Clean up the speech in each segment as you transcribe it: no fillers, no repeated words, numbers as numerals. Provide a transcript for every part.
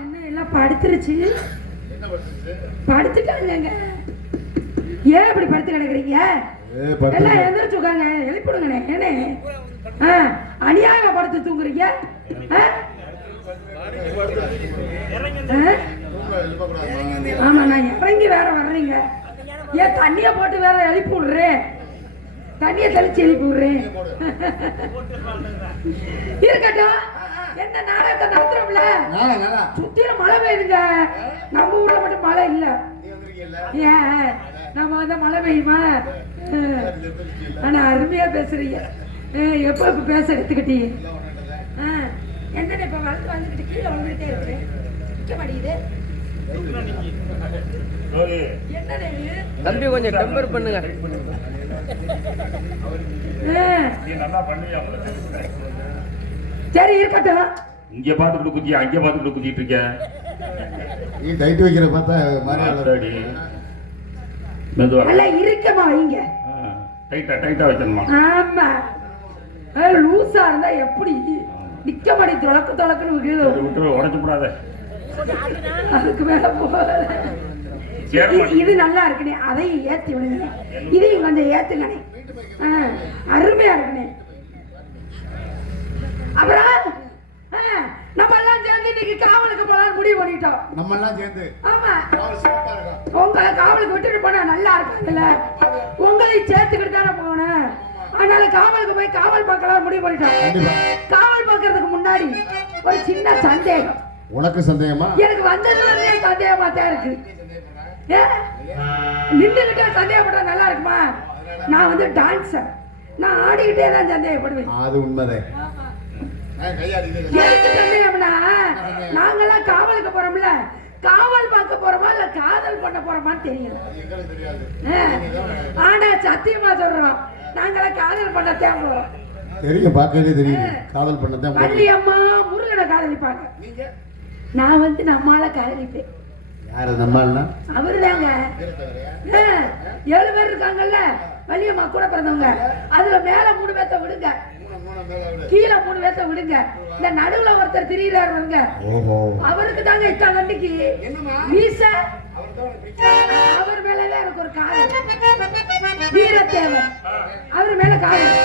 என்ன எல்லாம் படுத்துருச்சு, படுத்துட்டாங்க. ஏன் இப்படி படுத்து கிடக்குறீங்க? எல்லாம் எந்திரிச்சு உட்காங்க, எழுப்பிடுங்கண்ணே. ஏனே அநியாயம் படுத்து தூங்குறீங்க? ஆமா, நான் இறங்கி வேற வர்றீங்க. ஏன் தண்ணிய போட்டு வேற எழுப்பி விடுறேன், தண்ணிய தெளிச்சு எழுப்பி விடுறேன். இருக்கட்டும், என்ன நாடகத்தை நடத்துறோம்ல, சுத்திலும் மழை பெய்யுதுங்க. நம்ம ஊர்ல மட்டும் மழை இல்ல. ஏன் நம்ம வந்து மழை பெய்யுமா? ஆனா அருமையா பேசுறீங்க. எப்ப எப்ப பேச எடுத்துக்கிட்டீங்க? என்ன இப்ப வளர்ந்து வந்துக்கிட்டு கீழே வந்துகிட்டே இருக்கு, நிக்க மாட்டேங்குது. தம்பி கொஞ்சம் டெம்பர் பண்ணுங்க. சரி இருக்கட்டும். இங்க பாத்துட்டு குத்தி, அங்க பாத்துட்டு குத்திட்டு இருக்க. நீ டைட் வைக்கிற பார்த்தா மாறி நல்லா இருக்கமா வைங்க. டைட்டா வைக்கணுமா? ஆமா, லூசா இருந்தா எப்படி நிக்க மாடி தொலக்குன்னு கீழே விட்டு உடைச்சு கூடாத. அதுக்கு மேல போகாத. இது நல்லா இருக்குனே, அதையும் ஏத்தி விடுங்க. இதையும் கொஞ்சம் ஏத்துங்கண்ணே, அருமையா இருக்குனே. அப்புறம் நம்ம எல்லாம் சேர்ந்து இன்னைக்கு காவலுக்கு போலாம் முடிவு பண்ணிட்டோம். நம்ம எல்லாம் சேர்ந்து. ஆமா, உங்களை காவலுக்கு விட்டுட்டு போனா நல்லா இருக்காதுல்ல, உங்களையும் சேர்த்துக்கிட்டு தானே போகணும். அதனால காவலுக்கு போய் காவல் பார்க்கலாம் முடிவு பண்ணிட்டோம். காவல் பார்க்கறதுக்கு முன்னாடி ஒரு சின்ன சந்தேகம். உனக்கு சந்தேகமா? எனக்கு வந்ததுல சந்தேகமா தான் இருக்கு. நின்றுகிட்டே சந்தேகப்பட்டா நல்லா இருக்குமா? நான் வந்து டான்ஸர், நான் ஆடிக்கிட்டே தான் சந்தேகப்படுவேன். அது உண்மைதான். சந்தேகம்னா நாங்கெல்லாம் காவலுக்கு போறோம்ல, காவல் பார்க்க போறோமா இல்ல காதல் பண்ண போறோமான்னு தெரியல. ஆனா சத்தியமா சொல்றோம், நாங்கெல்லாம் காதல் பண்ணத்தான் போறோம். தெரியும், பார்க்கவே தெரியும், காதல் பண்ணத்தான். வள்ளியம்மா முருகனை காதலிப்பாங்க, நான் வந்து நம்மால காதலிப்பேன். யாரு நம்மால்னா? அவருதாங்க. 7 பேர் இருக்காங்கல்ல, வள்ளியம்மா கூட பிறந்தவங்க. அதுல மேல 3 பேத்த விடுங்க, கீழே 3 பேத்த விடுங்க. இந்த நடுவுல ஒருத்தர் திரியிறாருங்க, அவருக்கு தாங்க இத்தா கண்டிக்கு மீச. அவர் மேலதான் எனக்கு ஒரு காதல், வீரத்தேவர். அவர் மேல காதல்.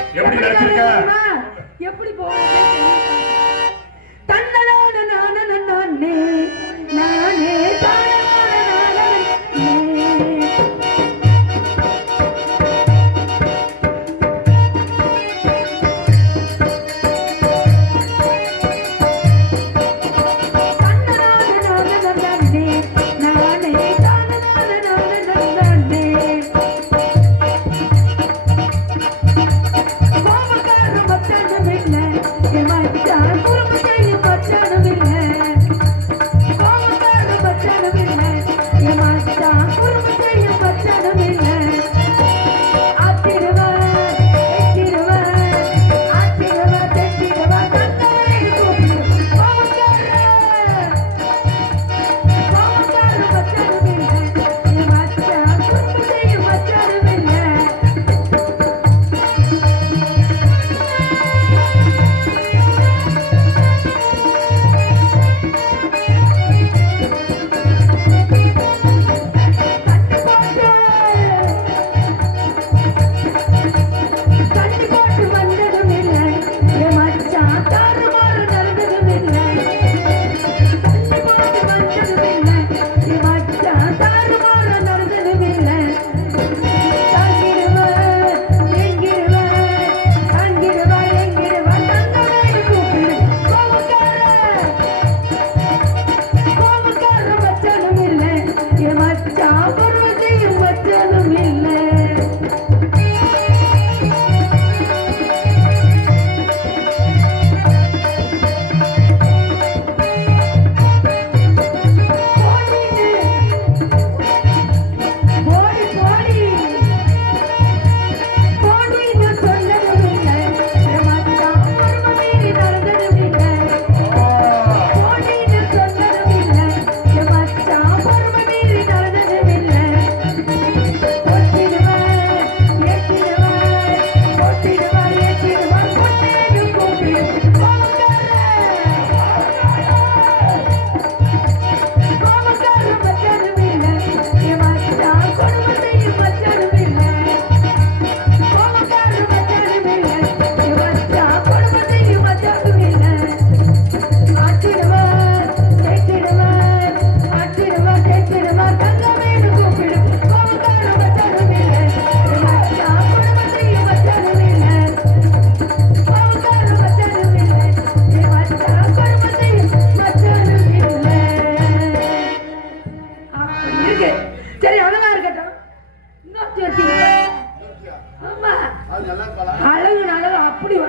எப்படி போகுது? தன்னலான நானே நானே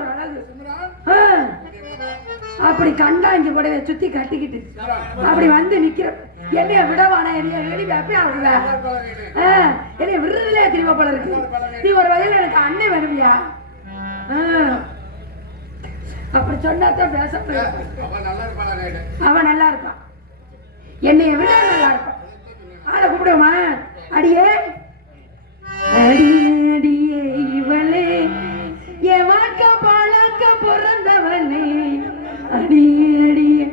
ஒரு அழகு. ஆ. அப்படி கண்டா இங்க கூட சுத்தி கட்டிக்கிட்டு அப்படி வந்து நிக்கிற என்னைய விடவானா என்னைய வெளியே அப்படியே ஆகுதா என்னைய விடுறதுல திரும்ப போல இருக்கு. நீ ஒரு வகையில எனக்கு அண்ணன் வேணுமியா? அப்படி சொன்னாதான் பேச அவன் நல்லா இருப்பான், என்னைய விட நல்லா இருப்பான். ஆளை கூப்பிடுவோமா? அடியே அடியே இவளே என் வாழ்க்கை பழக்க பிறந்தவனே அடியே அடியே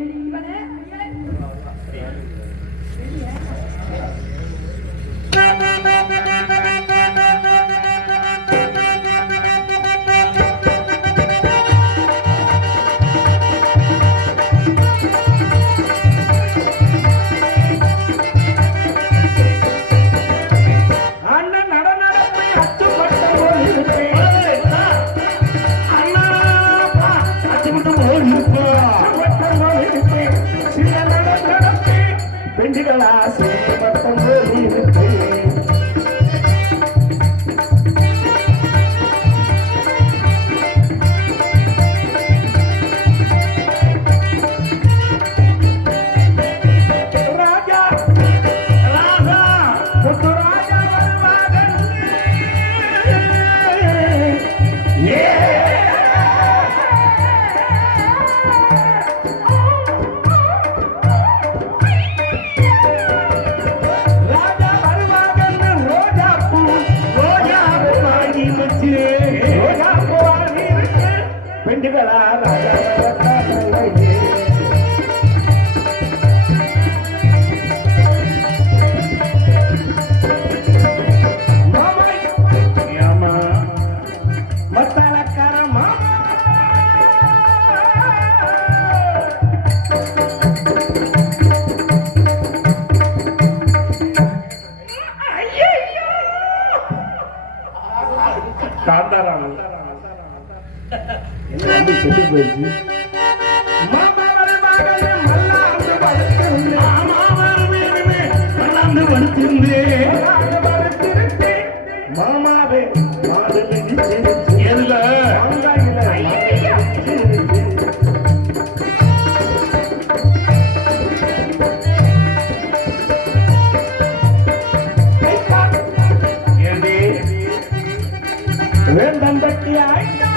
செத்து போயிடுச்சு. மாமாவே வேண்டாம் தட்டி ஆயிட்டா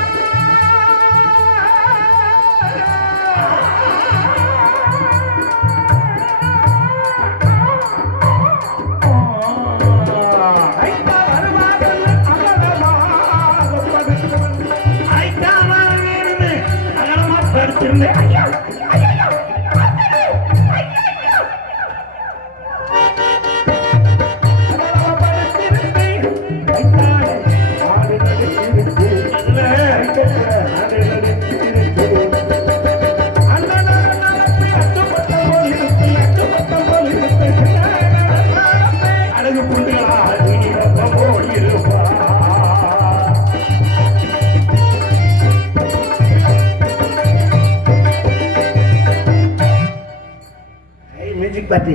பாட்டி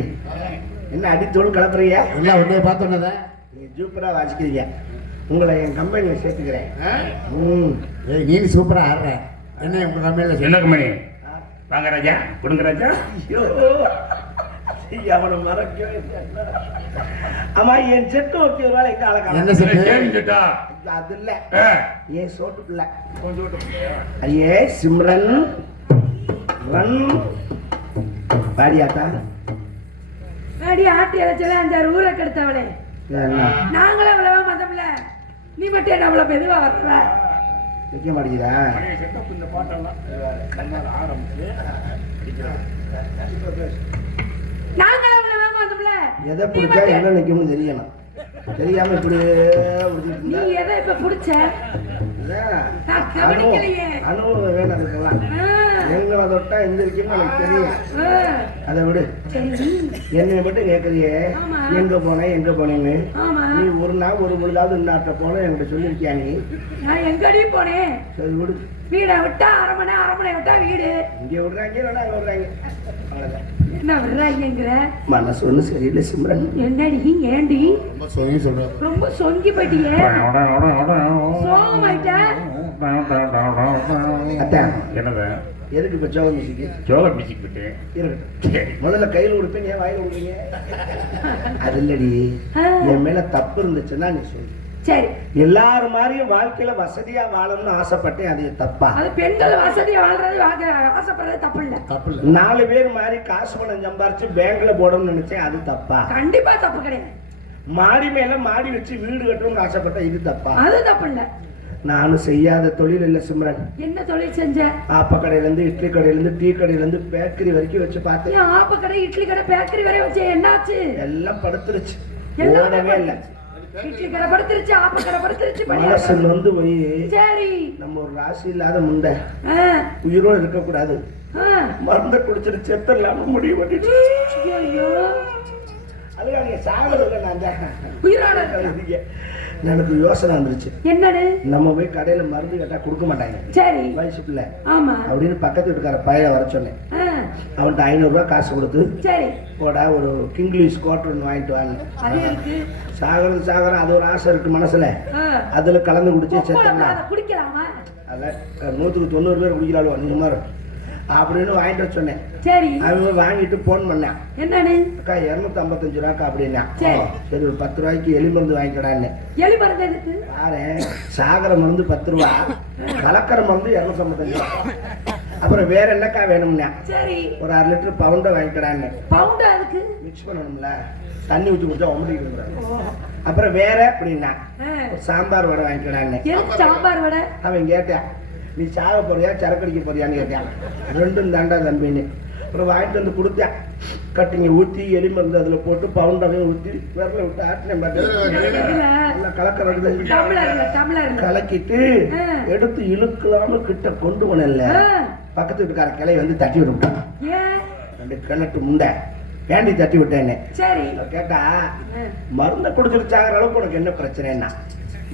என்ன அடித்தோடு கலப்புறீங்க? எல்லாம் உடனே பார்த்தோன்னதா நீங்க சூப்பரா வாசிக்கிறீங்க. உங்களை என் கம்பெனியில சேர்த்துக்கிறேன். ஏய் நீ சூப்பரா ஆடுற. என்ன உங்க கம்பெனியில் என்ன கம்பெனி? வாங்க ராஜா, கொடுங்க ராஜா. அவனை மறக்கவே. ஆமா என் செட்டு ஒருத்தி ஒரு வேலை எங்க அழகா என்ன செட்டு? அது இல்ல ஏன் சோட்டு பிள்ளை. ஐயே சிம்ரன் ரன் பாடியாத்தா அடி ஆட்டி அழைச்சல அந்த ஊரை கெடுத்தவளே. நாங்களும் அவ்வளவா மதம்ல, நீ மட்டும் என்ன அவ்வளவு மெதுவா வர்ற? நிக்க மாட்டேங்குதா? நாங்களும் அவ்வளவா மதம்ல எதை பிடிச்சா என்ன நிக்கும்னு தெரியணும். தெரியாம இப்படி நீ எதை இப்ப பிடிச்ச? அனுபவம் வேணும் அதுக்கெல்லாம். எங்களை தொட்டா எந்திரிக்குன்னு எனக்கு தெரியும். அதை விடு. என்னை மட்டும் கேட்குறியே எங்க போனேன் எங்க போனேன்னு. நீ ஒரு நாள் ஒரு பொழுதாவது இன்னாட்ட போன என்கிட்ட சொல்லியிருக்கியா? நீ நான் எங்கடி போனேன்? சரி விடு. வீடை விட்டா அரமனை, அரமனை விட்டா வீடு. இங்க விடுறாங்க இல்லைன்னா அங்க விடுறாங்க. என்ன விடுறாங்கிற? மனசு ஒண்ணு சரியில்லை சிம்ரன். என்னடி ஏண்டி ரொம்ப சொங்கி சொல்ற? ரொம்ப சொங்கி போயிட்டியே. சோகமாயிட்ட? அத்தான் என்னது எதுக்கு இப்போ சோக மியூசிக்கு ஜோக மியூசிக் விட்டு இருக்கட்டும். சரி முதல்ல கையில் கொடுப்பேன், ஏன் வாயில் கொடுப்பீங்க? அது இல்லடி, என் மேல தப்பு இருந்துச்சுன்னா நீ சொல்லு. சரி, எல்லாரும் மாதிரியும் வாழ்க்கையில வசதியா வாழணும்னு ஆசைப்பட்டேன், அது தப்பா? அது பெண்கள் வசதியா வாழ்றது ஆசைப்படுறது தப்பு இல்ல. தப்பு இல்ல. 4 பேர் மாதிரி காசு பணம் சம்பாரிச்சு பேங்க்ல போடணும்னு நினைச்சேன், அது தப்பா? கண்டிப்பா தப்பு கிடையாது. மாடி மேல மாடி வச்சு வீடு கட்டணும்னு ஆசைப்பட்டேன், இது தப்பா? அது தப்பு இல்ல. நானும் செய்யாத தொழில் இல்ல சிம்ரன். என்ன தொழில் செஞ்ச? ஆப்ப கடையில இருந்து இட்லி கடையில இருந்து டீ கடையில இருந்து பேக்கரி வரைக்கும் வச்சு பார்த்தேன். ஏன் ஆப்ப கடை இட்லி கடை பேக்கரி வரை வச்சு என்னாச்சு? எல்லாம் படுத்துருச்சு, எல்லாம் ஓடவே இல்ல. இட்லி கடை படுத்துருச்சு, ஆப்ப கடை படுத்துருச்சு. மனசு வந்து போய் சரி, நம்ம ஒரு ராசி இல்லாத முண்டை ஆ, உயிரோடு இருக்கக்கூடாது, ஆ. மருந்த குடிச்சிட்டு செத்துடலாம முடிவு பண்ணிட்டு ஐயோ, அதுக்காக சாகிறதுல நான் தான் உயிரோட கழுதிக்க. எனக்கு யோசனை வந்துருச்சு, என்னது? நம்ம போய் கடையில மருந்து கேட்டா கொடுக்க மாட்டாங்க, சரி, வயசு பிள்ளை ஆமா, அப்படின்னு பக்கத்து வீட்டுக்கார பையனை வர சொன்னேன். ஆ, அவன்கிட்ட 500 ரூபாய் காசு கொடுத்து சரி, போடா ஒரு கிங்கிலீஷ் கோட்டர் ஒன்று வாங்கிட்டு வாங்க. அது இருக்கு. சாகரம் அது ஒரு ஆசை இருக்கு மனசுல, ஆ. அதுல கலந்து குடிச்சு உப்புல செத்துடலாம். அதை குடிக்கலாமா? அதான் 100க்கு 90 பேர் குடிக்கிறாள் நீங்க மாதிரி அப்படின்னு வாங்கிட்டு வர சொன்னேன். சரி, அவன் வாங்கிட்டு போன் பண்ணேன், என்னன்னு? அக்கா 255 ரூபாக்கா அப்படின்னா. சரி. சரி ஒரு 10 ரூபாய்க்கு எலி மருந்து வாங்கிக்கடான்னு. எலி மருந்து எதுக்கு? யாரு சாகர மருந்து 10 ரூபா, கலக்கிற மருந்து 255 ரூபா. அப்புறம் வேற என்னக்கா வேணும்னா சரி, ஒரு 1/2 லிட்டர் பவுண்டை வாங்கிக்கடான்னு. பவுண்டா அதுக்கு? மிக்ஸ் பண்ணணும்ல, தண்ணி ஊற்றி குடிச்சா ஒம்படிக்கிறாங்க. அப்புறம் வேற அப்படின்னா ஒரு சாம்பார் வடை வாங்கிக்கடான்னு. எதுக்கு சாம்பார் வடை? அவன் கேட்டான், நீ சாக போறியா சரக்கு அடிக்க போறியான்னு கேட்டான். ரெண்டும் தாண்டா தம்பின்னு. அப்புறம் வாங்கிட்டு வந்து கொடுத்தேன், கட்டிங்க ஊற்றி எலி மருந்து அதில் போட்டு பவுண்டரையும் ஊற்றி விரல விட்டு ஆட்டினேன். இதுல கலக்கிறது டம்ளர் கலக்கிட்டு எடுத்து இழுக்கலாம கிட்ட கொண்டு போனல, பக்கத்து வீட்டுக்கார கிளை வந்து தட்டி விட்டுட்டான். ஏன்? 2 கிணட்டு முண்டை வேண்டி தட்டி விட்டேன்னு. சரி, கேட்டா மருந்தை குடிச்சிருச்சாகிற அளவுக்கு உனக்கு என்ன பிரச்சனைன்னா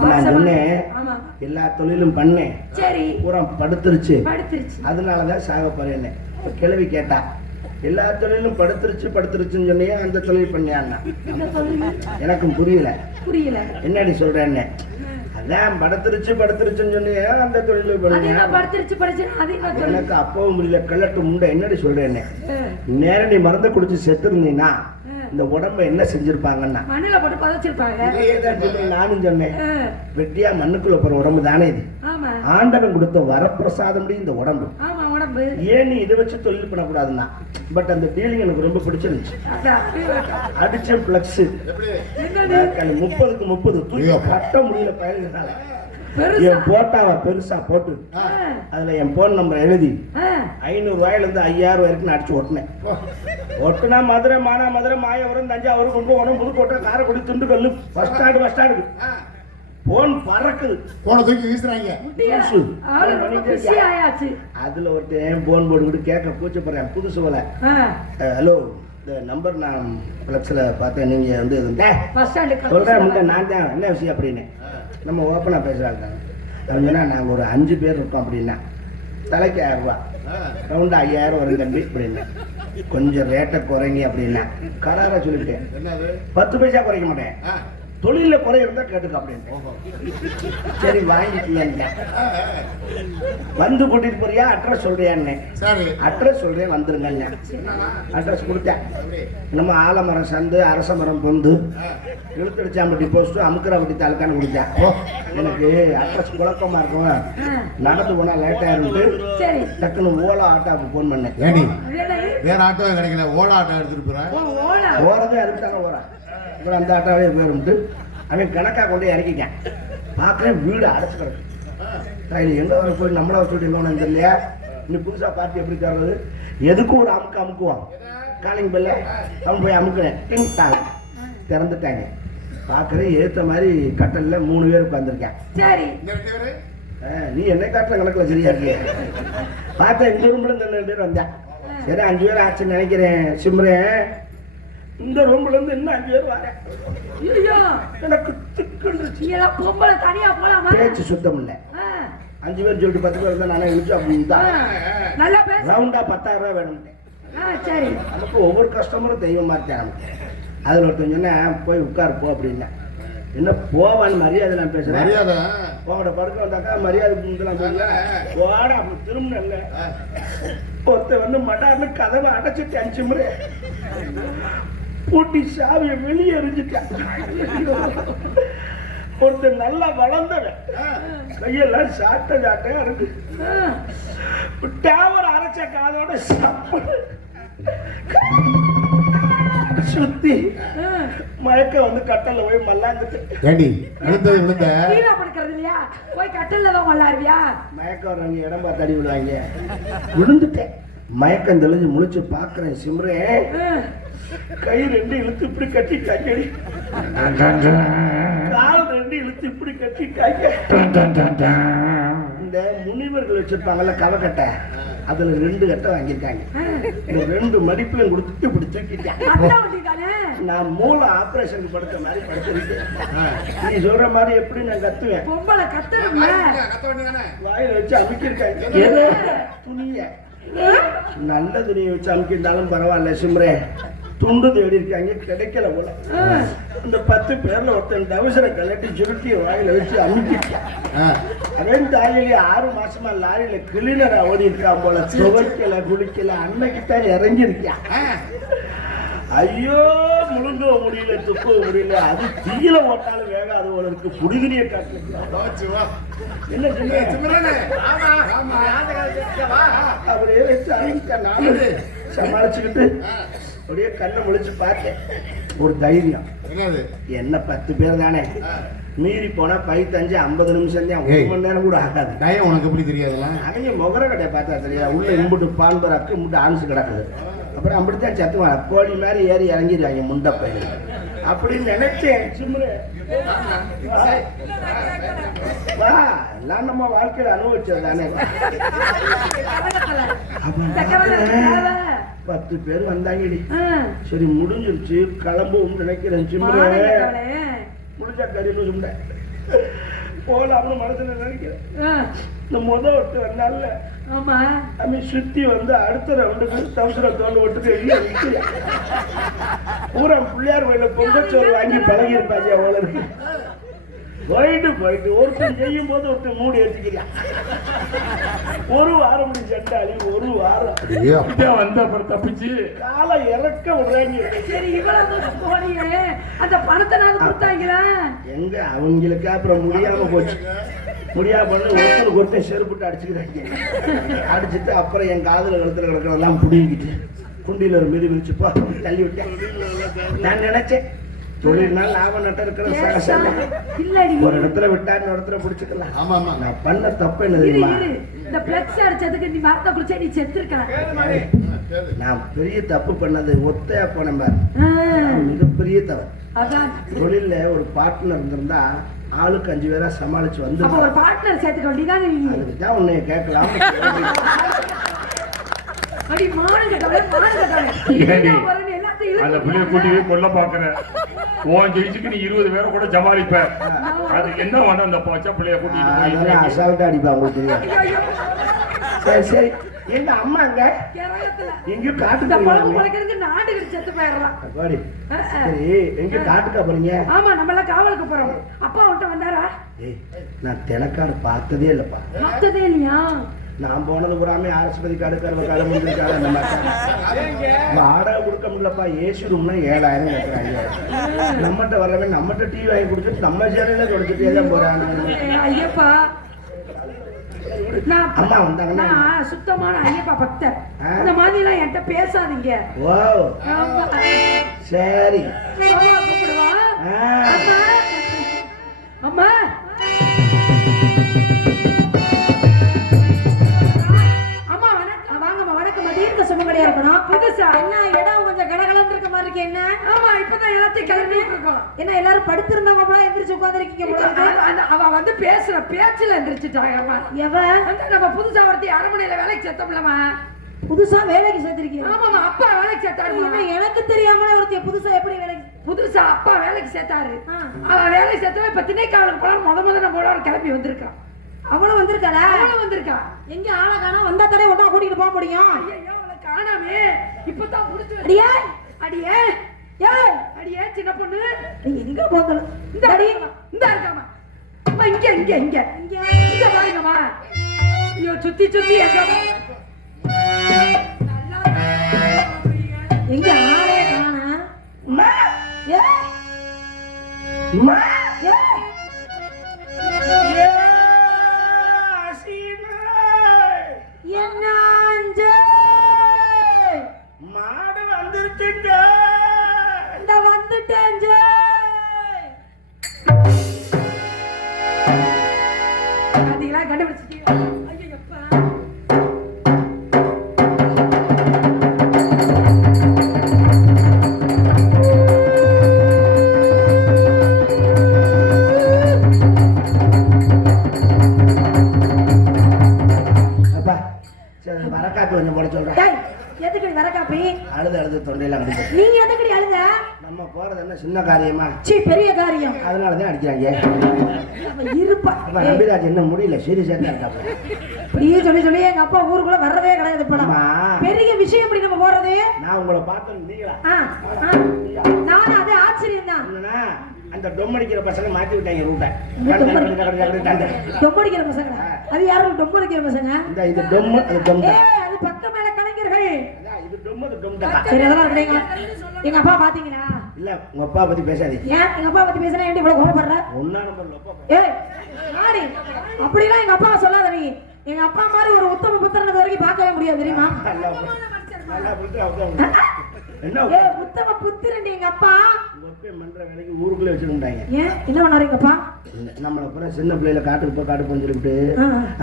நான் சொன்னேன், ஆமா, எல்லா தொழிலும் பண்ணேன், சரி, பூரா படுத்துருச்சு, படுத்துருச்சு. அதனாலதான் சாக போறேன்னு. கிளவி கேட்டா எல்லா தொழிலும் படுத்துருச்சுன்னு சொன்னியே, அந்த தொழில் பண்ணியான்னா என்ன சொல்லுங்க? எனக்கும் புரியல. புரியல. என்னடி சொல்றேன்னு. அதான் படுத்துருச்சுன்னு சொன்னியே, அந்த தொழில் அது பண்ணியா. என்ன படுத்துருச்சு படிச்சு அது என்ன சொல்லு? எனக்கு அப்பவும் புரியல, கிளட்டு முண்டை என்னடி சொல்றேன்னு. நேரடி மருந்தை குடிச்சு செத்து இருந்தீங்கன்னா இந்த உடம்ப என்ன செஞ்சிருப்பாங்கன்னா மண்ணில போட்டு பதச்சிருப்பாங்க. இதேதான் சொல்லி நானும் சொன்னேன். வெட்டியா மண்ணுக்குள்ள போற உடம்பு தானே இது, ஆமா, ஆண்டவன் கொடுத்த வரப்பிரசாதம் இந்த உடம்பு. ஆமா, உடம்பு. ஏன் நீ இதை வச்சு தொழில் பண்ணக்கூடாதுன்னா, பட் அந்த டீலிங் எனக்கு ரொம்ப பிடிச்சிருந்துச்சு. அடிச்ச பிளக்ஸ் எப்படி? என்னது? 30க்கு 30 தூக்கி கட்ட முடியல பயலுனால. பெருசா? என் போட்டாவ பெருசா போட்டு அதுல என் போன் நம்பர் எழுதி 500 ரூபாயில இருந்து 5000 வரைக்கும் நான் அடிச்சு ஒட்டினேன். ஒட்டுனா Madurai Manamadurai Mayavaram Thanjavur Kumbakonam Pudukkottai Karaikudi Dindigul bus stand phone பறக்குது. போன தூக்கி வீசுறாங்க. ஆளு ரொம்ப குஷி ஆயாச்சு. அதுல ஒருத்தன் போன் போட்டு கேட்க கூச்சப்படுறேன், புதுசு போல. ஹலோ, இந்த நம்பர் நான் பிளக்ஸ்ல பார்த்தேன், நீங்க வந்து பஸ் ஸ்டாண்டுக்கு சொல்றேன் நான் தான், என்ன விஷயம் அப்படின்னு. நம்ம ஓப்பனா பேசுறாங்க. அவன் சொன்னா நாங்க ஒரு 5 பேர் இருக்கோம் அப்படின்னா, தலைக்கு 1000 ரூபா, ரவுண்டா 5000 வரும் தம்பி அப்படின்னு. கொஞ்சம் ரேட்டை குறைங்க அப்படின்னா கராரா சொல்லிட்டேன். என்னது? 10 பைசா குறைக்க மாட்டேன், தொழில குறை இருந்தா கேட்டுக்க அப்படின்னு. சரி வாங்கிக்கல, வந்து கூட்டிட்டு போறியா அட்ரஸ் சொல்றியான்னு. சரி, அட்ரஸ் சொல்றேன் வந்துருங்க. அட்ரஸ் கொடுத்தேன். நம்ம ஆலமரம் சந்து, அரச மரம் பொந்து, இழுத்தடிச்சாம்பட்டி போஸ்ட், அமுக்கராப்பட்டி தாலுக்கான்னு கொடுத்தேன். எனக்கு அட்ரஸ் குழப்பமா இருக்கும், நடந்து போனா லேட் ஆயிருந்து டக்குன்னு ஓலா ஆட்டோவுக்கு போன் பண்ணேன். ஏடி வேற ஆட்டோ கிடைக்கல, ஓலா ஆட்டோ எடுத்துட்டு போறேன். ஓரதே அதுக்கு தானே ஓரா, அப்புறம் அந்த ஆட்டோவே போயிருந்து அவன் கணக்கா கொண்டு இறக்கிக்கேன். பார்க்குறேன் வீடு அடைச்சு கிடக்கு. இது எங்க வர போய் நம்மள வர சொல்லிட்டு இருந்தோன்னு தெரியலையா, இன்னும் புதுசா பார்த்து எப்படி தர்றது, எதுக்கும் ஒரு அமுக்குவான். காலிங் பெல்ல அவன் போய் அமுக்குறேன், டிங்டாங்க திறந்துட்டாங்க. பார்க்குறேன் ஏற்ற மாதிரி கட்டலில் 3 பேர் உட்காந்துருக்கேன். நீ என்ன காட்டில் கணக்கில் சரியா இருக்கு. பார்த்தேன் இந்த ரூம்ல இந்த 2 பேர் வந்தேன். சரி 5 பேர் ஆச்சுன்னு நினைக்கிறேன். சிம்ரேன், இந்த ரூம்ல இருந்து இன்னும் 5 பேர் வரேன். எனக்கு பேச்சு சுத்தம் இல்லை. 5 பேர் சொல்லிட்டு 10 பேர் தான் நானே இழுச்சு அப்படின்தான் ரவுண்டா 10,000 ரூபாய் வேணும். நமக்கு ஒவ்வொரு கஸ்டமரும் தெய்வமா இருக்காங்க. அதுல ஒருத்தன் சொன்ன போய் உட்காரு போ அப்படின்னா, என்ன போவான்னு மரியாதை நான் பேசுறேன். உங்களோட படுக்க வந்தாக்கா மரியாதை ஓட அப்படி திரும்பினல்ல ஒருத்த வந்து மடார்னு கதவை அடைச்சிட்டு சிம்ரே பூட்டி சாவியை வெளியே எறிஞ்சிட்டான். ஒருத்தர் நல்லா வளர்ந்தவன் கையெல்லாம் சாட்டையா இருக்கு. டேவர் அரைச்ச காதோட சுத்தி மயக்க வந்து கட்டல்ல போய் மல்லாந்துட்டு ஏண்டி விழுந்தது விழுந்த கீழே படுக்கிறது இல்லையா போய் கட்டல்ல தான் மல்லாருவியா? மயக்கம் வர்றவங்க இடம் பார்த்து அடி விடுவாங்க. விழுந்துட்டேன். மயக்கம் தெளிஞ்சு முழிச்சு பாக்குறேன் சிம்ரே கை ரெண்டு இழுத்து இப்படி கட்டி கையடி கால் ரெண்டு இழுத்து இப்படி கட்டி கைய இந்த முனிவர்கள் வச்சிருப்பாங்கல்ல கவக்கட்டை அதுல 2 கட்டை வாங்கியிருக்காங்க. இந்த 2 மடிப்புலையும் கொடுத்து இப்படி தூக்கிட்டேன். நான் மூளை ஆபரேஷனுக்கு படுத்த மாதிரி படுத்திருக்கேன். நீ சொல்ற மாதிரி எப்படி நான் கத்துவேன்? வாயில வச்சு அமுக்கிருக்காங்க. துணிய நல்ல துணியை வச்சு அமுக்கிருந்தாலும் பரவாயில்ல சிம்ரே துண்டு தேடி இருக்காங்க கிடைக்கல போல. அந்த 10 பேர்ல ஒருத்தன் டவுசரை கலட்டி சுருட்டி வாயில வச்சு அமுக்கிட்டான். அதே தாயிலே 6 மாசமா லாரியில கிளீனரா ஓடி இருக்கான் போல. துவைக்கல குளிக்கல அன்னைக்குத்தான் இறங்கி இருக்கான். ஐயோ முழுங்க முடியல துப்ப முடியல. அது தீயில ஓட்டாலும் வேகாது போல இருக்கு. புடிதினிய காட்டுல என்ன அப்படியே வச்சு அழிக்க நானும் சமாளிச்சுக்கிட்டு அப்படியே கண்ணை முழிச்சு பார்த்தேன். ஒரு தைரியம் என்ன 10 பேர் தானே மீறி போனா 15-50 நிமிஷம் தான். 1 மணி நேரம் கூட ஆகாது. டயம் உனக்கு எப்படி தெரியாதுல்ல? அவங்க முகர கடையை பார்த்தா தெரியாது. உள்ள இம்புட்டு பான்பராக்கு இம்புட்டு ஆன்சு கிடக்குது. அப்புறம் அப்படித்தான் சத்துவாங்க. கோழி மாதிரி ஏறி இறங்கிடுவாங்க முண்டை பயிர் அப்படின்னு நினைச்சேன். சிம்ரே வா எல்லாம் நம்ம வாழ்க்கையில அனுபவிச்சது தானே. 10 பேர் வந்தாங்கடி. சரி முடிஞ்சிருச்சு கிளம்பும் நினைக்கிறேன். சிம்ரே முடிஞ்சா கறி சுண்டை போலாம்னு மனசுல நினைக்கிறேன். இந்த ஒருத்தர் வந்தால சுத்தி வந்து அடுத்த ரவுண்டுக்கு தவசர தோல் ஓட்டுக்கு வெளியே நிற்கிறேன். பூரா பிள்ளையார் கோயில பொங்கச்சோறு வாங்கி பழகி இருப்பாங்க. அவ்வளவு போயிட்டு ஒருத்தன் செய்யும் போது ஒருத்தன் மூடி வச்சுக்கிறான். 1 வாரம் சண்டாளி 1 வாரம் வந்த அப்புறம் தப்பிச்சு காலை இறக்க விடுறாங்க. சரி இவ்வளவு போனீங்க அந்த பணத்தை நாங்க கொடுத்தாங்களா? எங்க அவங்களுக்கு அப்புறம் முடியாம போச்சு. முடியாம ஒருத்தருக்கு ஒருத்தர் செருப்புட்டு அடிச்சுக்கிறாங்க. அடிச்சுட்டு அப்புறம் என் காதுல கழுத்துல கிடக்கிறதெல்லாம் புடிங்கிட்டு குண்டியில ஒரு மிதி மிதிச்சுப்பா தள்ளி விட்டேன். நான் நினைச்சேன் தொழில்னால லாபம் நட்ட இருக்கிற ஒரு இடத்துல விட்டா இடத்துல பிடிச்சுக்கலாம். ஆமா ஆமா நான் பண்ண தப்பு என்ன தெரியுமா? இந்த பிளக்ஸ் அடிச்சதுக்கு நீ மரத்தை குடிச்சா நீ செத்துருக்கலாம். நான் பெரிய தப்பு பண்ணது ஒத்தையா போன மாதிரி மிகப்பெரிய தவறு. தொழில ஒரு பார்ட்னர் இருந்திருந்தா ஆளுக்கு 5 பேரா சமாளிச்சு வந்து ஒரு பார்ட்னர் சேர்த்துக்க வேண்டியதான். அதுக்குதான் உன்னை கேட்கலாம். அந்த பிள்ளைய கூட்டி கொல்ல பாக்குற உன் ஜெயிச்சுக்கு நீ 20 பேரை கூட சமாளிப்ப. அது என்ன வேணும் அந்த பச்சை பிள்ளைய கூட்டிட்டு அசால்ட்டா அடிப்பா உங்களுக்கு தெரியும். சரி சரி எங்க அம்மா அங்க எங்கேயும் காட்டுக்கு நாடு செத்து போயிடலாம். சரி எங்க காட்டுக்கா போறீங்க? ஆமா நம்ம எல்லாம் காவலுக்கு போறோம். அப்பா அவன்கிட்ட வந்தாரா? நான் தெனக்காடு பார்த்ததே இல்லப்பா. பார்த்ததே இல்லையா? நான் போனது பூராமே ஆரஸ்பதி காடு கருவக்காடு முந்திரிக்காடு அந்த மாதிரி வாடகை கொடுக்க முடியலப்பா. ஏசி ரூம்னா 7000 கேட்கறாங்க. நம்மகிட்ட வர்றவன் நம்மகிட்ட டீ வாங்கி கொடுத்துட்டு நம்ம சேனல்ல கொடுத்துட்டே தான் போறாங்க. ஐயப்பா அம்மா வந்தாங்கன்னா சுத்தமான ஐயப்பா பக்தர். அந்த மாதிரி எல்லாம் என்கிட்ட பேசாதீங்க. ஓ சரி கூப்பிடுவா அம்மா. புதுசா என்ன இடம் கொஞ்சம் கடகலன்னு இருக்க மாதிரி இருக்கு. என்ன ஆமா இப்பதான் எல்லாத்தையும் கிளம்பி இருக்கோம். என்ன எல்லாரும் படுத்திருந்தவங்க எந்திரிச்சு உட்காந்துருக்கீங்க. அவ வந்து பேசுற பேச்சுல எந்திரிச்சுட்டாங்கம்மா. நம்ம புதுசா ஒருத்தி அரண்மனையில வேலைக்கு சேர்த்தோம்லமா. புதுசா வேலைக்கு சேர்த்திருக்கீங்க? ஆமாமா அப்பா வேலைக்கு சேர்த்தாரு. எனக்கு தெரியாம ஒருத்திய புதுசா எப்படி வேலைக்கு? புதுசா அப்பா வேலைக்கு சேர்த்தாரு. அவ வேலைக்கு சேர்த்தவ இப்ப திணைக்காவலுக்கு போல முத நம்ம கிளம்பி வந்திருக்கான். அவளும் வந்திருக்காளா? அவளும் வந்திருக்கா. எங்க ஆளை காணோம். வந்தா தானே ஒண்ணா கூட்டிட்டு போக முடியும். காணாமே இப்பதான் புடிச்சு. அடியே அடியே ஏய் அடியே சின்ன பொண்ணு நீ எங்க போகணும்? இந்த அடி இந்த இருக்காமா அம்மா இங்க இங்க இங்க இங்க இங்க பாருங்கம்மா. ஐயோ சுத்தி சுத்தி எங்க ஆளே காணா. அம்மா ஏ அம்மா ஏ ஏ அசீனா என்ன அஞ்சு மாடு வந்துருச்சுங்க. இந்த வந்துட்டேன் ஜே. பாத்தீங்களா கண்டுபிடிச்சிட்டீங்க. ஐயப்பா அப்பா சரி வரக்காப்பி கொஞ்சம் போட சொல்றேன். டேய் எதுக்கு வர காப்பி? அழுது தொண்டையெல்லாம் அடிச்சு. நீ எதுக்கு அழுங்க? நம்ம போறது என்ன சின்ன காரியமா? சீ பெரிய காரியம். அதனாலதான் அடிக்கிறாங்க. இருப்பா அப்ப நம்பிராஜ் என்ன முடியல சீரியஸா இருக்காப்ல. இப்படியே சொல்லி சொல்லி எங்க அப்பா ஊருக்குள்ள வர்றதே கிடையாது படம். அம்மா. பெரிய விஷயம் இப்படி நம்ம போறது. நான் உங்களை பார்த்தேன் நீங்களா? நானும் அதே ஆச்சரியம் தான். என்னன்னா அந்த டொம்மடிக்கிற பசங்க மாத்தி விட்டாங்க ரூட்டை. டொம்மடிக்கிற பசங்க அது யாரும் டொம்மடிக்கிற பசங்க? இந்த இது டொம்மு அது டொம் தான். ஏய் அது பக்க மேல கலைஞர்கள். அதான் இது டொம்மு அது டொம் தான். சரி அதெல்லாம் விடுங்க. எங்க அப்பா பாத்தீங்களா? இல்ல உங்க அப்பா பத்தி பேசாதீங்க. ஏன் எங்க அப்பா பத்தி பேசினா ஏன் இவ்வளவு கோபப்படுற? ஒண்ணா நம்பர்ல அப்பா. ஏய் மாறி அப்படிலாம் எங்க அப்பா சொல்லாத நீ. எங்க அப்பா மாதிரி ஒரு உத்தம புத்திரன் இது வரைக்கும் பார்க்கவே முடியாது தெரியுமா? நல்லா புத்தி அவதான். என்ன ஏய் உத்தம புத்திரன் எங்க அப்பா. உங்க அப்பா மன்ற வேலைக்கு ஊருக்குள்ள வச்சிருந்தாங்க. ஏன் என்ன பண்ணாரு எங்க அப்பா? நம்மள பூரா சின்ன பிள்ளையில காட்டுக்கு போன்னு சொல்லிட்டு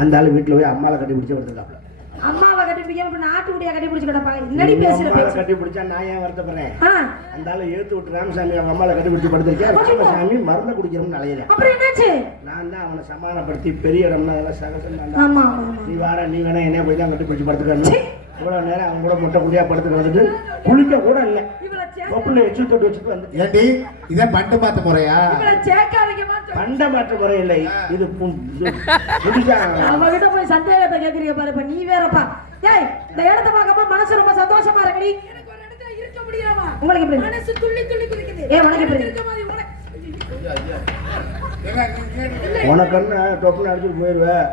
அந்த ஆளு வீட்டுல போய் அம்மாவை கட்டி பிடிச்சி வருதுக்காப்ல. அம்மாவை கட்டி பிடிக்காம இப்ப நாட்டுக்குடியா கட்டி பிடிச்சு கிடப்பா. என்னடி பேசுற பேச்சு? கட்டி பிடிச்சா நான் ஏன் வருத்தப்படுறேன்? அந்த ஆளு ஏத்து விட்டு ராமசாமி அவங்க அம்மாவை கட்டி பிடிச்சி படுத்திருக்கேன். ராமசாமி மருந்து குடிக்கிறோம்னு அலையிறேன். அப்புறம் என்னாச்சு? நான் தான் அவனை சமாதானப்படுத்தி பெரிய இடம்னா அதெல்லாம் சகசம். ஆமா நீ வார நீ வேணா என்ன போய் தான் கட்டி பிடிச்சி படுத்துக்கணும். இவ்வளவு நேரம் அவங்க கூட முட்டை குடியா படுத்துட்டு வந்துட்டு குளிக்க கூட இல்லை. கொப்புல வச்சு தொட்டு வச்சுட்டு வந்து ஏண்டி இதான் பண்டு மாத்த முறையா? பண்ட மாற்ற முறை இல்லை இது புதுசா. அவகிட்ட போய் சந்தேகத்தை கேக்குறீங்க பாரு. இப்ப நீ வேறப்பா. ஏய் இந்த இடத்த பார்க்கப்ப மனசு ரொம்ப சந்தோஷமா இருக்குடி. எனக்கு ஒரு இடத்துல இருக்க முடியாமா? உங்களுக்கு எப்படி மனசு துள்ளி துள்ளி குதிக்குது? ஏய் உனக்கு எப்படி இருக்க மாதிரி உனக்கு? உனக்கு என்ன டொப்புன்னு அடிச்சுட்டு போயிடுவேன்.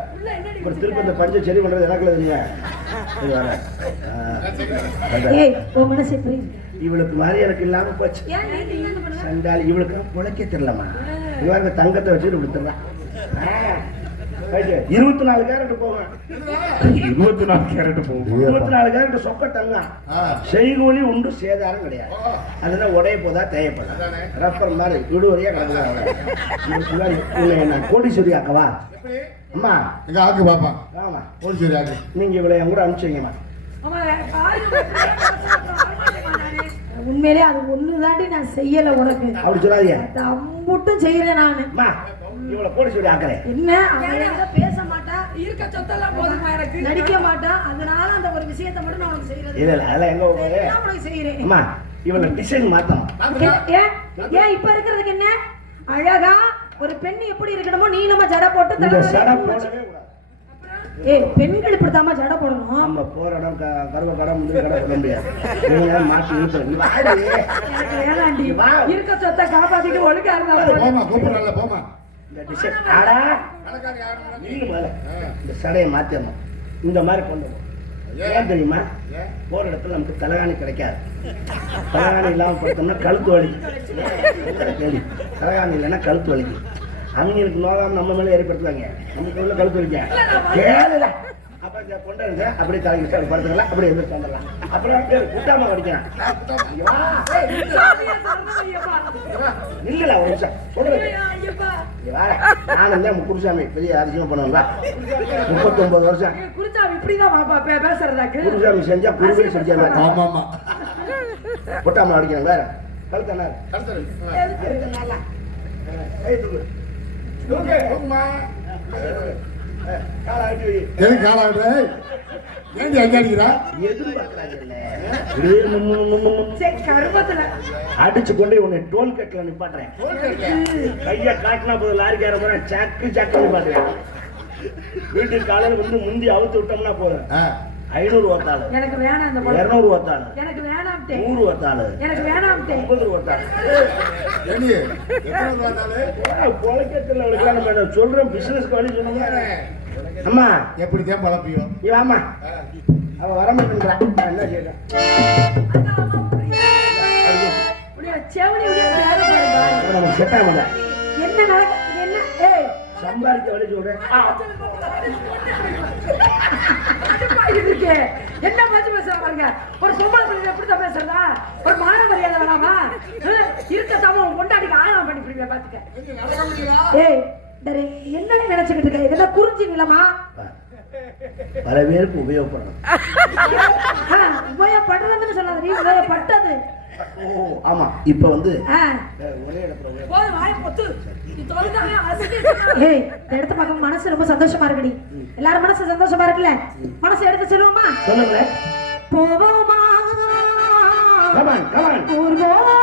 ஒரு திருப்பி இந்த பஞ்சு சரி பண்றது எனக்கு இல்லைங்க. சரி வர ஏய் உன் மனசு எப்படி? இவளுக்கு மாதிரி எனக்கு இல்லாம போச்சு. சண்டாளி இவளுக்கு புழைக்க தெரியலமா. இவங்க தங்கத்தை வச்சுட்டு விட்டுறான். 24 கேரட் போவேன். 24 கேரட் போகும். 24 கேரட் சொக்க தங்கம். செய்கூலி உண்டு சேதாரம் கிடையாது. அதெல்லாம் உடைய போதா தேயப்படா ரப்பர் மாதிரி விடுவரையா கிடக்குறாங்க. நான் கோடீஸ்வரி ஆக்கவா? அம்மா எங்க ஆக்கு பாப்பா. ஆமா கோடீஸ்வரி ஆக்கு. நீங்க இவ்வளவு என் கூட அனுப்பிச்சுங்கம்மா. உண்மையிலே அது ஒண்ணுதாண்டி நான் செய்யல உனக்கு. அப்படி சொல்லாதீங்க. அம்புட்டும் செய்யறேன் நானு. இவ்வளவு கோடீஸ்வரி ஆக்குறேன். என்ன அவன் பேச மாட்டா, இருக்க சொத்தெல்லாம் போதுமா எனக்கு, நடிக்க மாட்டா. அதனால அந்த ஒரு விஷயத்தை மட்டும் நான் உனக்கு செய்யறது. இல்ல இல்ல அதெல்லாம் எங்க போகுது? நான் உனக்கு செய்யறேன். அம்மா இவ்வளவு டிசைன் மாத்தணும். ஏன் இப்ப இருக்கிறதுக்கு என்ன அழகா ஒரு பெண் எப்படி இருக்கணுமோ நீளமா ஜடை போட்டு இந்த தலை சடை போடவே கூடாது. ஏய் பெண்கள் இப்படித்தாமா ஜடை போடணும். நம்ம போற இடம் கருவ கடை முந்திரி கடை சொல்ல முடியாது. மாட்டி வேணாண்டி இருக்க சொத்தை காப்பாத்திட்டு ஒழுங்கா போமா கூப்பிடல போமா. இந்த டிசைன் ஆடா நீங்க முதல்ல இந்த சடையை மாத்திடணும். இந்த மாதிரி கொண்டு வரணும். ஏன் தெரியுமா? போற இடத்துல நமக்கு தலைகாணி கிடைக்காது. தலைகாணி இல்லாம படுத்தோம்னா கழுத்து வலி கேள்வி. தலைகாணி இல்லைன்னா கழுத்து வலிக்கு. அவங்களுக்கு நோகாம நம்ம மேல ஏற்படுத்துவாங்க. நமக்கு உள்ள கழுத்து வலிக்க கேளுல. அப்ப இந்த கொண்டாடுங்க அப்படியே தலைக்கு படுத்துக்கலாம். அப்படியே எந்திரிச்சு வந்துடலாம். அப்புறம் கூட்டாம படிக்கலாம். இல்ல ஒரு நிமிஷம் சொல்றேன். நானும் தான் குருசாமி பெரிய அதிசயம் பண்ணுவேன். 39 வருஷம் குருசாமி இப்படிதான் பேசுறதாக்கு. குருசாமி செஞ்சா குருவே செஞ்சாங்க. ஆமா ஆமா கூட்டாம அடிக்கிறேன். வேற கழுத்தண்ணா ஏண்டி அங்க அடிக்கிறா? அடிச்சு கொண்டு உன்னை டோல் கட்ல நிப்பாட்டுறேன். கைய காட்டினா போதும் லாரிக்கார போறேன். சக்கு சக்கு நிப்பாட்டுறேன். வீட்டுக்கு காலையில வந்து முந்தி அவுத்து விட்டோம்னா போதும். 500 ஒத்தாளு, எனக்கு வேணாம் அந்த பழம். 200 ஒத்தாளு, எனக்கு வேணாம்ட்டே. 100 ஒத்தாளு, எனக்கு வேணாம்ட்டே. 50 ஒத்தாளு. ஏண்டி, எத்தனை பார்த்தாலும் பொழைக்கத்துல அவளுக்கு நம்ம என்ன சொல்றோம், பிசினஸ்க்கு வழி சொன்னோம்னா அம்மா எப்படித்தான் பழப்பியும் இவ ஆமா அவ வர மாட்டேங்கிறா, என்ன செய்யலாம்? உடைய செவனி உடைய வேற பாருங்க. நமக்கு செட் ஆகல. என்ன நடக்க என்ன ஏய் சம்பாதிக்க வழி சொல்றேன். இருக்கே என்ன மாதிரி பேசுற பாருங்க. ஒரு பொம்பளை பிள்ளை எப்படி தான் பேசுறதா? ஒரு மான மரியாதை வேணாமா? இருக்க சமம் கொண்டாடிக்கு ஆணவம் பண்ணி பிடிக்க பாத்துக்க. ஏய் டரே என்னன்னு நினைச்சுக்கிட்டு இருக்க? இதெல்லாம் குறிஞ்சி நிலமா? பல பேருக்கு உபயோகப்படணும். உபயோகப்படுறதுன்னு சொல்லாத, நீ உபயோகப்பட்டது. ஓ ஆமா, இப்ப வந்து ஒரே இடத்துல போய் வாய் பொத்து நீ தொலைதாங்க அசதி. ஏய் இந்த இடத்த பார்க்க மனசு ரொம்ப சந்தோஷமா இருக்குடி. எல்லாரும் மனசு சந்தோஷமா இருக்குல்ல? மனசு எடுத்து சொல்லுவோமா? சொல்லுங்க. போவோமா கமான் கமான் ஊர்வலமா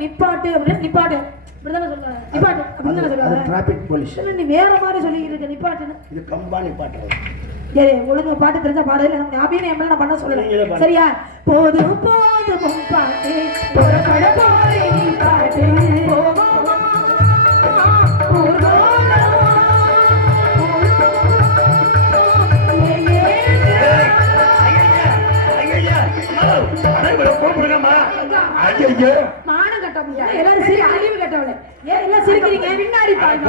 நிப்பாட்டு அப்படின்னு நிப்பாட்டு இப்படிதானே சொல்லுவாங்க. நிப்பாட்டு அப்படின்னு தானே சொல்லுவாங்க. Traffic police. நீ வேற மாதிரி சொல்லிட்டு இருக்க. நிப்பாட்டுன்னு இது கம்பா நிப்பாட்டுறது. ஏய் ஒழுங்கா பாட்டு தெரிஞ்சா பாடல எனக்கு ஞாபகம் எம்எல்ஏ நான் பண்ண சொல்லல. சரியா? போதும் போதும் பாட்டு புறப்பட போறே நீ பாட்டு போவோமா மானம் கட்ட முடியாது. எல்லாரும் சிரி அறிவு கட்டவளே. ஏன் எல்லாம் சிரிக்கிறீங்க? பின்னாடி பாருங்க.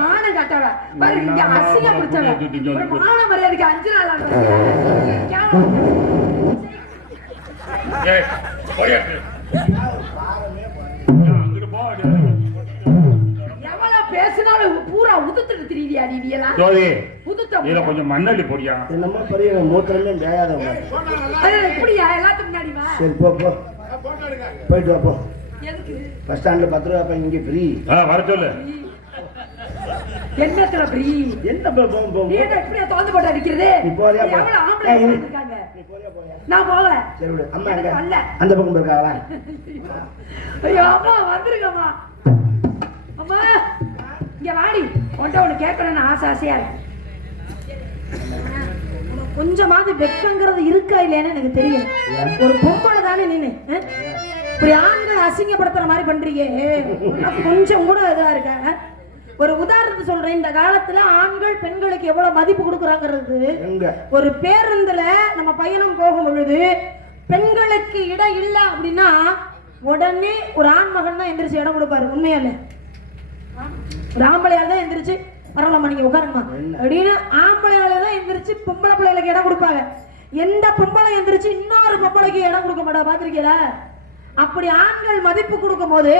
மானம் கட்டவள பாரு, இங்க அசிங்கம் பிடிச்சவள. ஒரு மான மரியாதைக்கு 5 நாள் ஆகுது. ஏய் போய் அங்க போ. எவ்வளவு பேசினாலும் பூரா உதுத்துட்டு திரிவியா நீ எல்லாம்? ஜோதி உதுத்த இதுல கொஞ்சம் மண்ணள்ளி போடியா. என்னமா பெரிய மூத்திரமே வேயாதவங்க. அது எப்படியா எல்லாத்துக்கு முன்னாடி வா. சரி போ போ. போயிட்டு வா போ. எதுக்கு? பஸ் ஸ்டாண்ட்ல 10 ரூபாய் அப்ப இங்க ஃப்ரீ. வர சொல்லு. என்னத்துல ஃப்ரீ? என்ன போ போ போ. நீ என்ன இப்படியே தோந்து போட்டு அடிக்கிறது? நீ போறியா போ. எவ்வளவு ஆம்பளை இருக்காங்க. நீ போறியா போயா? நான் போகல. சரி விடு. அம்மா எங்க? வரல. அந்த பக்கம் இருக்காங்களா? ஐயோ அம்மா வந்துருங்கம்மா. உன்ட்ட ஒண்ணு கேட்கணும்னு ஆசையா இருக்கு. உனக்கு கொஞ்சமாவது வெக்கங்கிறது இருக்கா இல்லையான்னு எனக்கு தெரியல. ஒரு பொம்பளை தானே நின்னு இப்படி ஆண்கள் அசிங்கப்படுத்துற மாதிரி பண்றீங்க. உனக்கு கொஞ்சம் கூட இதா இருக்க. ஒரு உதாரணத்துக்கு சொல்றேன். இந்த காலத்துல ஆண்கள் பெண்களுக்கு எவ்வளவு மதிப்பு கொடுக்குறாங்கிறது, ஒரு பேருந்துல நம்ம பயணம் போகும் பொழுது பெண்களுக்கு இடம் இல்லை அப்படின்னா உடனே ஒரு ஆண் மகன் தான் எந்திரிச்சு இடம் கொடுப்பாரு. உண்மையால ஒரு ஆம்பளையால தான் எந்திரிச்சு பரவாயில்லம்மா நீங்க உட்காருங்கம்மா அப்படின்னு ஆம்பளையால தான் எந்திரிச்சு பொம்பளை பிள்ளைகளுக்கு இடம் கொடுப்பாங்க. எந்த பொம்பளை எந்திரிச்சு இன்னொரு பொம்பளைக்கு இடம் கொடுக்க மாட்டா, பாத்திருக்கீங்களா? அப்படி ஆண்கள் மதிப்பு கொடுக்கும் போது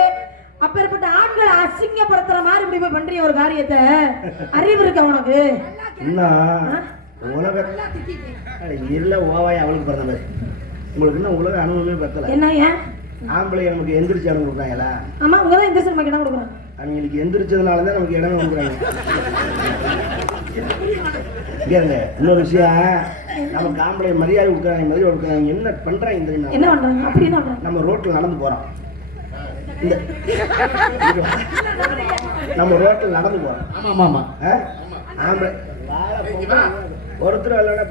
அப்பேற்பட்ட ஆண்களை அசிங்கப்படுத்துற மாதிரி இப்படி போய் பண்றிய ஒரு காரியத்தை அறிவு இருக்க உனக்கு? இல்ல ஓவாய் அவளுக்கு பிறந்த மாதிரி உங்களுக்கு இன்னும் உலக அனுபவமே பத்தல. என்ன ஏன் ஆம்பளை நமக்கு எந்திரிச்சு இடம் கொடுக்குறாங்களா? ஆமா, உங்கதான் எந்திரிச்சு நமக்கு இடம் கொடுக்குறாங்க. அவங்களுக்கு எந்திரிச்சதுனாலதான் நமக்கு இடம் கொடுக்குறாங்க. கேளுங்க, இன்னொரு விஷயம், நமக்கு ஆம்பளை மரியாதை கொடுக்குறாங்க, மரியாதை கொடுக்குறாங்க. என்ன பண்றாங்க தெரியுமா? என்ன பண்றாங்க? அப்படி என்ன பண்றாங்க? நம்ம ரோட்ல நடந்து போறோம், நம்ம ரோட்ல நடந்து போறோம். ஆமா ஆமா ஆம்பளை ஒருத்தர் இல்லைன்னா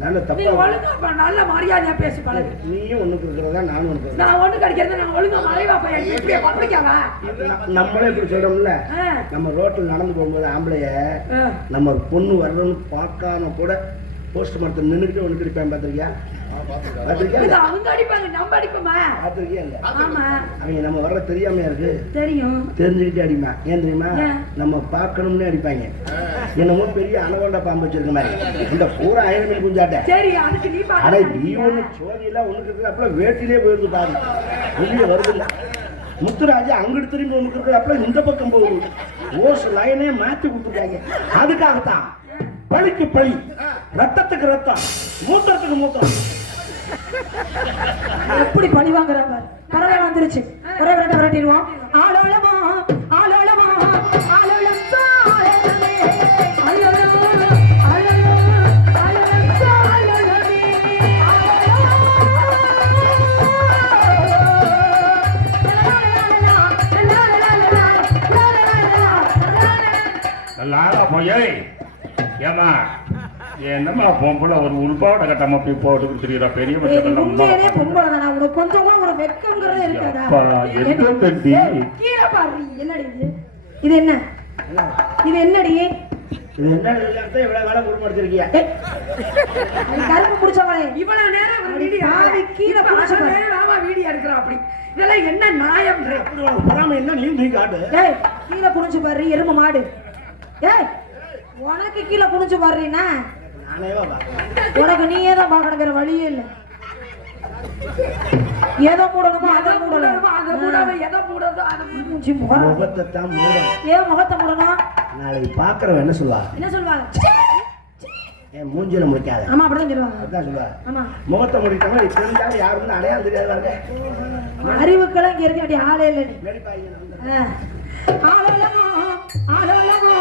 நான் தப்பா நல்ல மரியாதையா பேசி பழகு. நீயும் ஒண்ணு கொடுக்கறதா நானும் ஒண்ணு கொடுக்கறேன். நான் ஒண்ணு கிடைக்கிறது நான் ஒழுங்கா மறைவா போய் பப்ளிக்காவா நம்மளே இப்படி சொல்றோம்ல, நம்ம ரோட்ல நடந்து போகும்போது ஆம்பளைய நம்ம ஒரு பொண்ணு வரணும்னு பார்க்காம கூட போஸ்ட் மரத்தில் நின்றுட்டு ஒண்ணு கிடைப்பேன். பாத்திருக்கியா? அவங்க அடிப்பாங்க, நம்ம அடிப்போமா? பாத்திருக்கியா? இல்ல ஆமா, அவங்க நம்ம வர்ற தெரியாம இருக்கு, தெரியும், தெரிஞ்சுக்கிட்டு அடிமா. ஏன் தெரியுமா? நம்ம பார்க்கணும்னு அடிப்பாங்க. என்னமோ பெரிய அனகொண்ட பாம்பு வச்சிருக்க மாதிரி இந்த பூரா 1000 மீன் குஞ்சாட்ட. சரி, அதுக்கு நீ அட நீ ஒண்ணு சோதியெல்லாம் ஒண்ணுக்கு இருக்கு, அப்புறம் வேட்டிலே போயிருந்து பாரு, வெளியே வருது இல்ல. முத்துராஜா அங்கிட்டு திரும்பி ஒண்ணுக்கு இருக்கு, அப்புறம் இந்த பக்கம் போகுது. ஓஸ் லைனே மாத்தி கொடுத்துருக்காங்க. அதுக்காகத்தான் பழிக்கு பழி, ரத்தத்துக்கு ரத்தம், மூத்திரத்துக்கு மூத்திரம். எப்படி பழி வாங்குறாங்க? பறவை வந்துருச்சு, ஒரே விரட்ட விரட்டிடுவோம். ஆளோளமா ஆளோளமா ஆளோளம் சாயனமே ஆளோளமா ஆளோளமா ஆளோளம் சாயனமே லாலா போய் ஏமா என்னம்மா பொம்பளை ஒரு உள்பாட கட்டமா போய் போட்டு தெரியுறா பெரிய உண்மையிலே பொம்பளை தானா? உனக்கு கொஞ்சம் கூட ஒரு வெக்கங்கிறதே இருக்காதா? என்ன தண்டி கீழே பாரு. என்னடி இது? இது என்ன? இது என்னடி? இது என்ன இல்லாத இவ்வளவு காலம் உருமாடிச்சிருக்கியா? கருப்பு புடிச்சவளே, இவ்வளவு நேரம் கீழே புடிச்சவா வீடியோ எடுக்கிறா. அப்படி இதெல்லாம் என்ன நியாயம்? பராம என்ன நீ காட்டு. ஏய், கீழே குனிஞ்சு பாரு எரும மாடு. ஏய், உனக்கு கீழே குனிஞ்சு பாருன்னா உனக்கு நீயே தான் பார்க்கணும், வேற வழியே இல்லை. எதை மூடணுமோ அதை மூடணுமோ, அதை மூடாம எதை மூடதோ அதை மூஞ்சி முகத்தை தான் மூடணும். ஏன் முகத்தை மூடணும்? நாளைக்கு பாக்குறவன் என்ன சொல்லுவா? என்ன சொல்லுவாங்க? என் மூஞ்சில முடிக்காத. ஆமா, அப்படிதான் சொல்லுவாங்க. அதான் சொல்லுவா. ஆமா, முகத்தை முடிக்காம இது தெரிஞ்சாலும் யாருன்னு அடையாளம் தெரியாத அறிவுக்கெல்லாம் இங்க இருக்க வேண்டிய ஆளே இல்லை. ஆளோலமா ஆளோலமா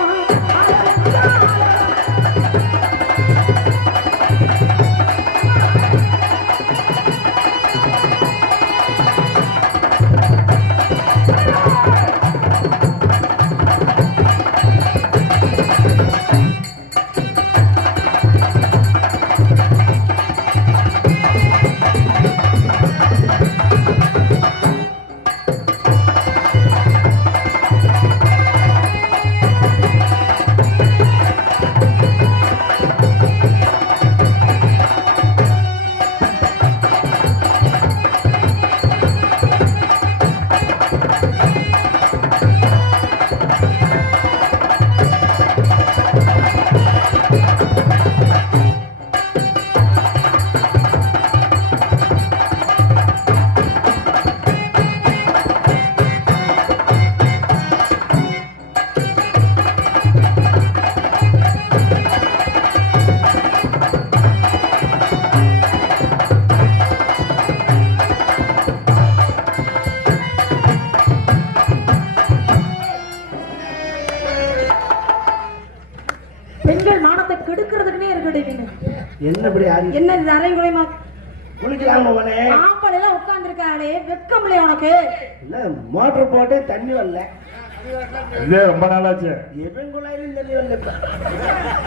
பெண்கள் மானத்தை கெடுக்கிறதுக்குனே இருக்கட்டும். என்ன இது அரை குறைமா ஆம்பளை எல்லாம் உட்கார்ந்து இருக்காளே, வெக்கம் இல்லையா உனக்கு? மோட்டர் போட்டு தண்ணி வரல, இதே ரொம்ப நாளாச்சு. எவன் குழாயிலும் தண்ணி வரல இப்ப.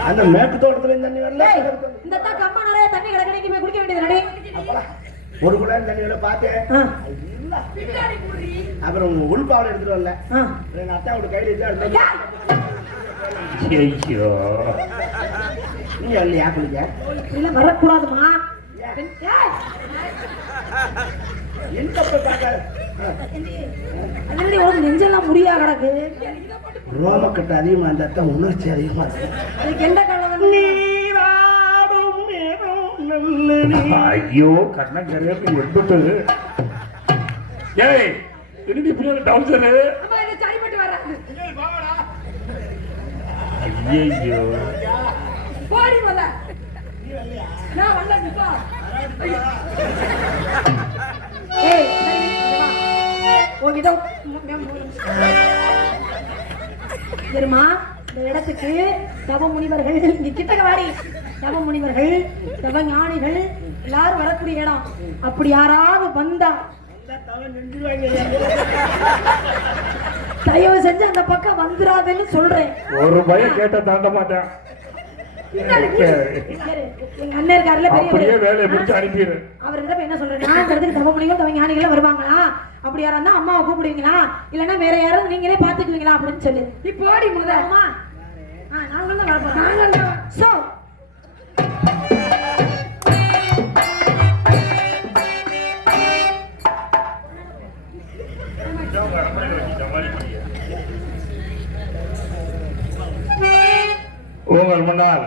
அந்த மேட்டு தோட்டத்துலயும் தண்ணி வரல. டேய், இந்த அத்தா கம்மா நிறைய தண்ணி கிடக்கு போய் குடிக்க வேண்டியது நடி. அப்பா, ஒரு குழாயில் தண்ணி வரல பார்த்தேன். இல்ல. அப்புறம் உள்பாவலை எடுத்துட்டு வரல. எங்க அத்தாவோட கையில இருந்து அடுத்த ஐயோ நீ வரலையா குளிக்க? இல்ல வரக்கூடாதுமா. எங்க போய் பார்க்க? அல்லது உனக்கு நெஞ்செல்லாம் முடியா கிடக்கு. ரோமக்கட்டு அதிகமா அந்த அத்தை உணர்ச்சி அதிகமா இருக்கு. அதுக்கு எந்த காலம் நீராடும் நேரம் நல்ல நீ. ஐயோ கண்ணங்கரையாக்கு எடுத்துட்டு. ஏய் என்னடி பின்னாடி டவுசரு? அம்மா இது சரிப்பட்டு வராது. ஐயோ போடி வர. நான் வந்தா நிப்பா. ஏய் உங்ககிட்ட தெரியுமா இந்த இடத்துக்கு தவ முனிவர்கள் இங்க கிட்டக்க வாடி தவ முனிவர்கள் தவ ஞானிகள் எல்லாரும் வரக்கூடிய இடம். அப்படி யாராவது வந்தா தயவு செஞ்சு அந்த பக்கம் வந்துடாதுன்னு சொல்றேன். ஒரு பயம் கேட்ட தாண்ட மாட்டேன். எங்க அண்ணன் இருக்காருல்ல அப்படியே வேலையை பெரிய முடிச்சு அனுப்பிடு. அவர்கிட்ட போய் என்ன சொல்றேன், நான் இந்த இடத்துக்கு தவ முனிகள் தவ ஞானிகள் வருவாங்களா, அப்படி யாரா இருந்தா அம்மாவை கூப்பிடுவீங்களா, இல்லைன்னா வேற யாராவது நீங்களே பாத்துக்குவீங்களா அப்படின்னு சொல்லு. நீ போடி முத. அம்மா நாங்களும் தான் வரப்போம். நாங்கள் தான். சோ உங்கள் முன்னால்